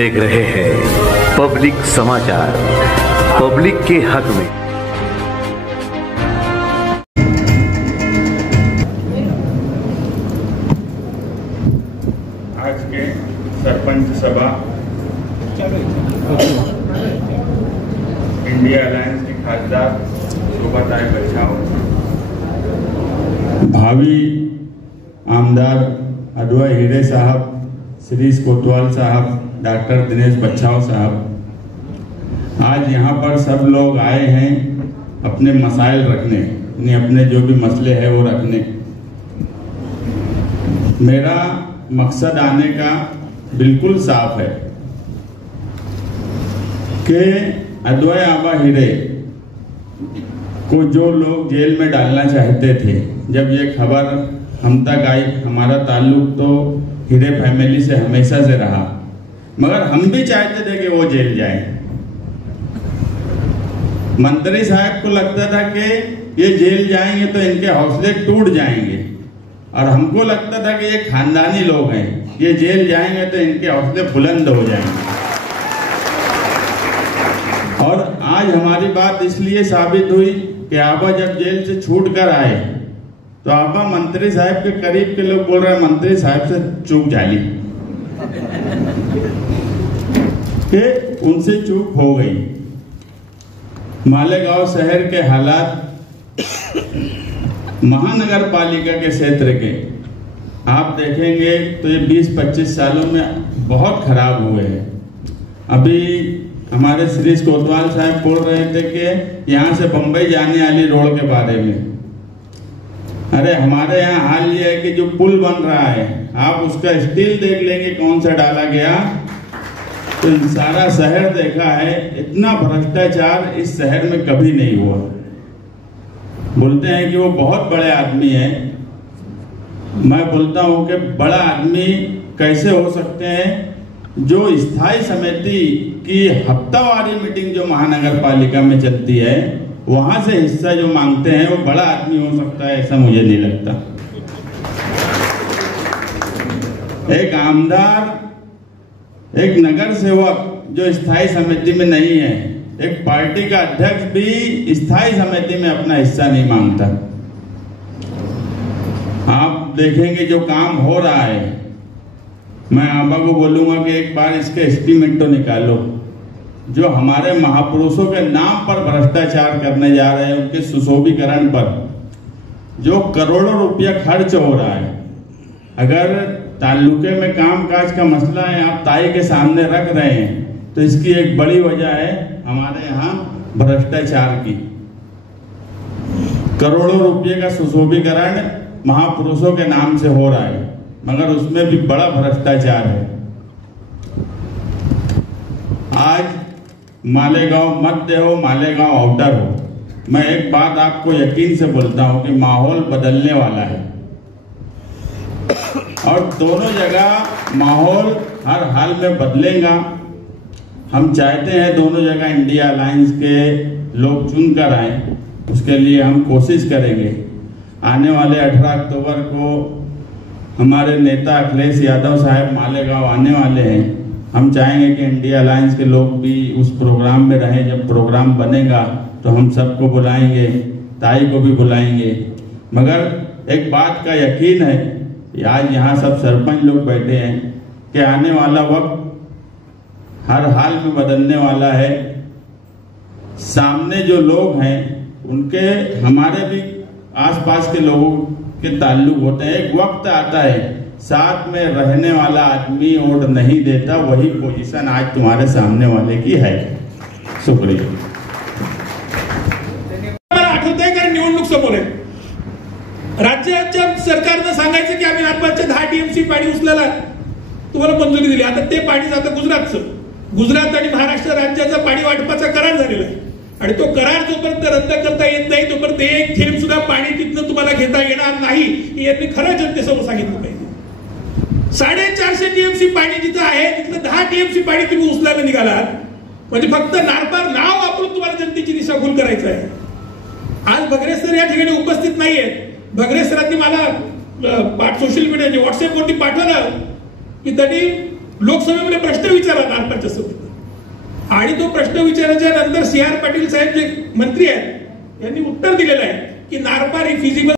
देख रहे हैं पब्लिक समाचार, पब्लिक के हक में। आज के सरपंच सभा इंडिया अलायंस की खासदार शोभाताई बच्छाव, भावी आमदार अडवाई हीरे साहब, श्री कोतवाल साहब, डॉक्टर दिनेश बच्छाव साहब, आज यहाँ पर सब लोग आए हैं अपने मसाइल रखने, यानी अपने जो भी मसले हैं वो रखने। मेरा मकसद आने का बिल्कुल साफ है कि अडवाई आबा हीरे को जो लोग जेल में डालना चाहते थे, जब ये खबर हम तक आई, हमारा ताल्लुक तो हीरे फैमिली से हमेशा से रहा, मगर हम भी चाहते थे कि वो जेल जाए। मंत्री साहब को लगता था कि ये जेल जाएंगे तो इनके हौसले टूट जाएंगे, और हमको लगता था कि ये खानदानी लोग हैं, ये जेल जाएंगे तो इनके हौसले बुलंद हो जाएंगे। और आज हमारी बात इसलिए साबित हुई कि आबा जब जेल से छूट कर आए तो आबा मंत्री साहब के करीब के लोग बोल रहे हैं मंत्री साहब से चूक जाली, कि उनसे चूक हो गई। मालेगांव शहर के हालात महानगर पालिका के क्षेत्र के आप देखेंगे तो ये 20-25 सालों में बहुत खराब हुए हैं। अभी हमारे श्री कोतवाल साहब बोल रहे थे कि यहाँ से बंबई जाने वाली रोड के बारे में। अरे हमारे यहाँ हाल ये है कि जो पुल बन रहा है, आप उसका स्टील देख लेंगे कौन सा डाला गया, तो सारा शहर देखा है, इतना भ्रष्टाचार इस शहर में कभी नहीं हुआ। बोलते हैं कि वो बहुत बड़े आदमी हैं, मैं बोलता हूं कि बड़ा आदमी कैसे हो सकते हैं? जो स्थायी समिति की हफ्तावारी मीटिंग जो महानगर पालिका में चलती है, वहां से हिस्सा जो मांगते हैं, वो बड़ा आदमी हो सकता है, ऐसा मुझे नहीं लगता। एक आमदार, एक नगर सेवक जो स्थायी समिति में नहीं है, एक पार्टी का अध्यक्ष भी स्थायी समिति में अपना हिस्सा नहीं मांगता। आप देखेंगे जो काम हो रहा है, मैं आबा को बोलूंगा कि एक बार इसके एस्टीमेट तो निकालो। जो हमारे महापुरुषों के नाम पर भ्रष्टाचार करने जा रहे हैं, उनके सुशोभीकरण पर जो करोड़ों रुपया खर्च हो रहा है, अगर ताल्लुके में कामकाज का मसला है आप ताई के सामने रख रहे हैं, तो इसकी एक बड़ी वजह है हमारे यहाँ भ्रष्टाचार की। करोड़ों रुपये का सुशोभीकरण महापुरुषों के नाम से हो रहा है, मगर उसमें भी बड़ा भ्रष्टाचार है। आज मालेगांव मध्य हो, मालेगांव आउटर हो, मैं एक बात आपको यकीन से बोलता हूं कि माहौल बदलने वाला है, और दोनों जगह माहौल हर हाल में बदलेगा। हम चाहते हैं दोनों जगह इंडिया अलायंस के लोग चुनकर आए, उसके लिए हम कोशिश करेंगे। आने वाले 18 अक्टूबर को हमारे नेता अखिलेश यादव साहब मालेगांव आने वाले हैं। हम चाहेंगे कि इंडिया अलायंस के लोग भी उस प्रोग्राम में रहें। जब प्रोग्राम बनेगा तो हम सबको बुलाएंगे, ताई को भी बुलाएंगे। मगर एक बात का यकीन है, आज यहाँ सब सरपंच लोग बैठे हैं, कि आने वाला वक्त हर हाल में बदलने वाला है। सामने जो लोग हैं उनके हमारे भी आसपास के लोगों के ताल्लुक होते हैं। एक वक्त आता है साथ में रहने वाला आदमी वोट नहीं देता, वही पोजीशन आज तुम्हारे सामने वाले की है। शुक्रिया। मला आठवत आहे का निवडणूक समोर आहे, राज्याच्या सरकारनं सांगायचं की आम्ही आत्ताच्या 10 टीएमसी पाणी उचलायला तुम्हाला मंजुरी दिली। आता ते पाणी जातं गुजरातचं, गुजरात आणि महाराष्ट्र राज्याचा पाणी वाटपाचा करार झालेला आहे, आणि तो करार जोपर्यंत रद्द करता येत नाही तोपर्यंत एक थेंब सुद्धा पाणी तिथनं तुम्हाला घेता येणार नाही, हे यांनी खरं जनतेसमोर सांगितलं पाहिजे। 450 टीएमसी पाणी जिथं आहे तिथलं 10 टीएमसी पाणी तुम्ही उचलायला निघालात, म्हणजे फक्त नारपार नाव वापरून तुम्हाला जनतेची दिशाभूल करायचं आहे। आज भगरे सर या ठिकाणी उपस्थित नाहीयेत। भगरे सरांनी मला सोशल मीडिया व्हॉट्सअप वरती पाठवलं की त्यांनी लोकसभेमध्ये प्रश्न विचारला नारपारच्या संदर्भात आणि तो प्रश्न विचारल्याच्या नंतर CR पाटील साहेब जे मंत्री आहेत यांनी उत्तर दिलेलं आहे की नारपार ही फिजिबल